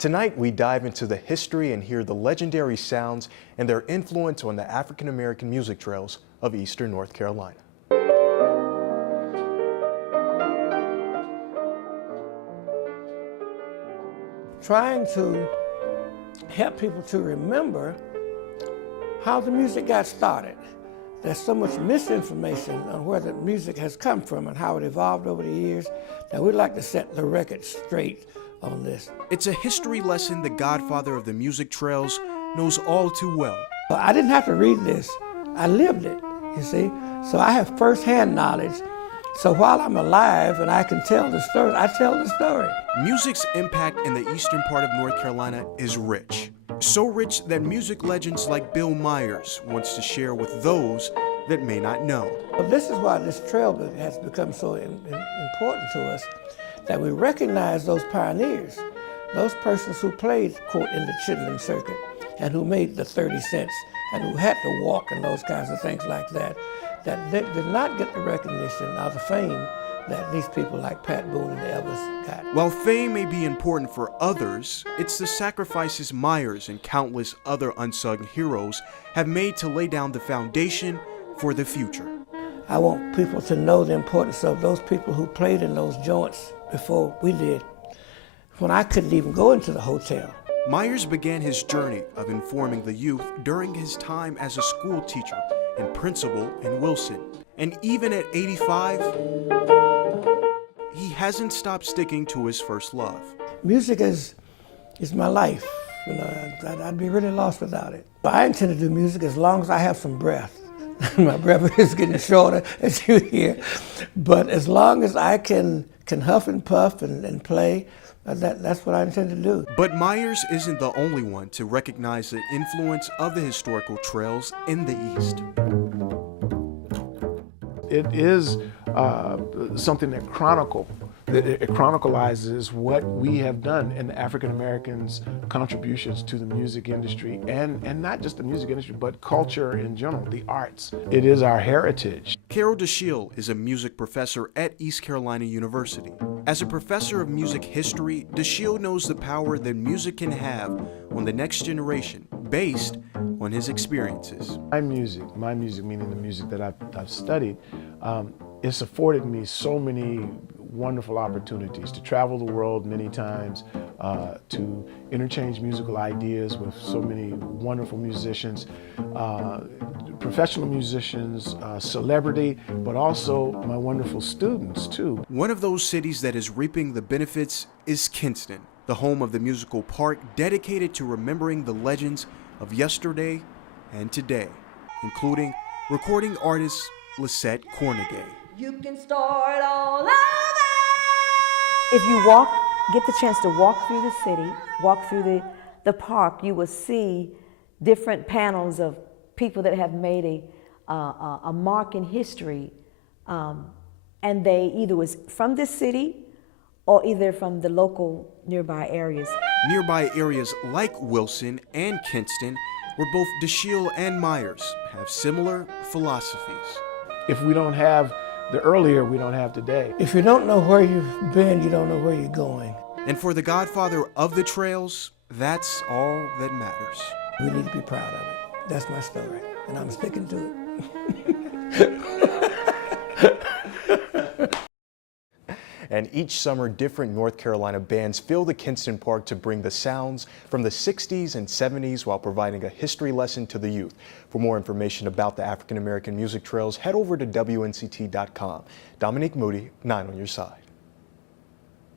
Tonight, we dive into the history and hear the legendary sounds and their influence on the African-American music trails of Eastern North Carolina. Trying to help people to remember how the music got started. There's so much misinformation on where the music has come from and how it evolved over the years that we'd like to set the record straight on this. It's a history lesson the godfather of the music trails knows all too well. I didn't have to read this. I lived it, you see? So I have firsthand knowledge. So while I'm alive and I can tell the story, I tell the story. Music's impact in the eastern part of North Carolina is rich. So rich that music legends like Bill Myers wants to share with those that may not know. Well, this is why this trail has become so important to us, that we recognize those pioneers, those persons who played, quote, in the chitlin circuit, and who made the 30 cents, and who had to walk and those kinds of things like that, that they did not get the recognition or the fame that these people like Pat Boone and Elvis got. While fame may be important for others, it's the sacrifices Myers and countless other unsung heroes have made to lay down the foundation for the future. I want people to know the importance of those people who played in those joints before we did, when I couldn't even go into the hotel. Myers began his journey of informing the youth during his time as a school teacher and principal in Wilson. And even at 85, he hasn't stopped sticking to his first love. Music is my life. You know, I'd be really lost without it. I intend to do music as long as I have some breath. My breath is getting shorter, as you hear. But as long as I can huff and puff and play, that's what I intend to do. But Myers isn't the only one to recognize the influence of the historical trails in the East. It is something that chronicalizes what we have done in the African Americans' contributions to the music industry, and not just the music industry, but culture in general, the arts. It is our heritage. Carol DeShiel is a music professor at East Carolina University. As a professor of music history, DeShiel knows the power that music can have on the next generation based on his experiences. My music meaning the music that I've studied, it's afforded me so many wonderful opportunities to travel the world many times, to interchange musical ideas with so many wonderful musicians, professional musicians, celebrity, but also my wonderful students too. One of those cities that is reaping the benefits is Kinston, the home of the musical park dedicated to remembering the legends of yesterday and today, including recording artist Lisette Cornegay. You can start all over. If you get the chance to walk through the city, walk through the park, you will see different panels of people that have made a mark in history, and they either was from this city or either from the local nearby areas. Nearby areas like Wilson and Kinston, where both DeShiel and Myers have similar philosophies. If we don't have the earlier, we don't have today. If you don't know where you've been, you don't know where you're going. And for the godfather of the trails, that's all that matters. We need to be proud of it. That's my story, and I'm sticking to it. And each summer, different North Carolina bands fill the Kinston Park to bring the sounds from the 60s and 70s while providing a history lesson to the youth. For more information about the African American music trails, head over to WNCT.com. Dominique Moody, 9 on your side.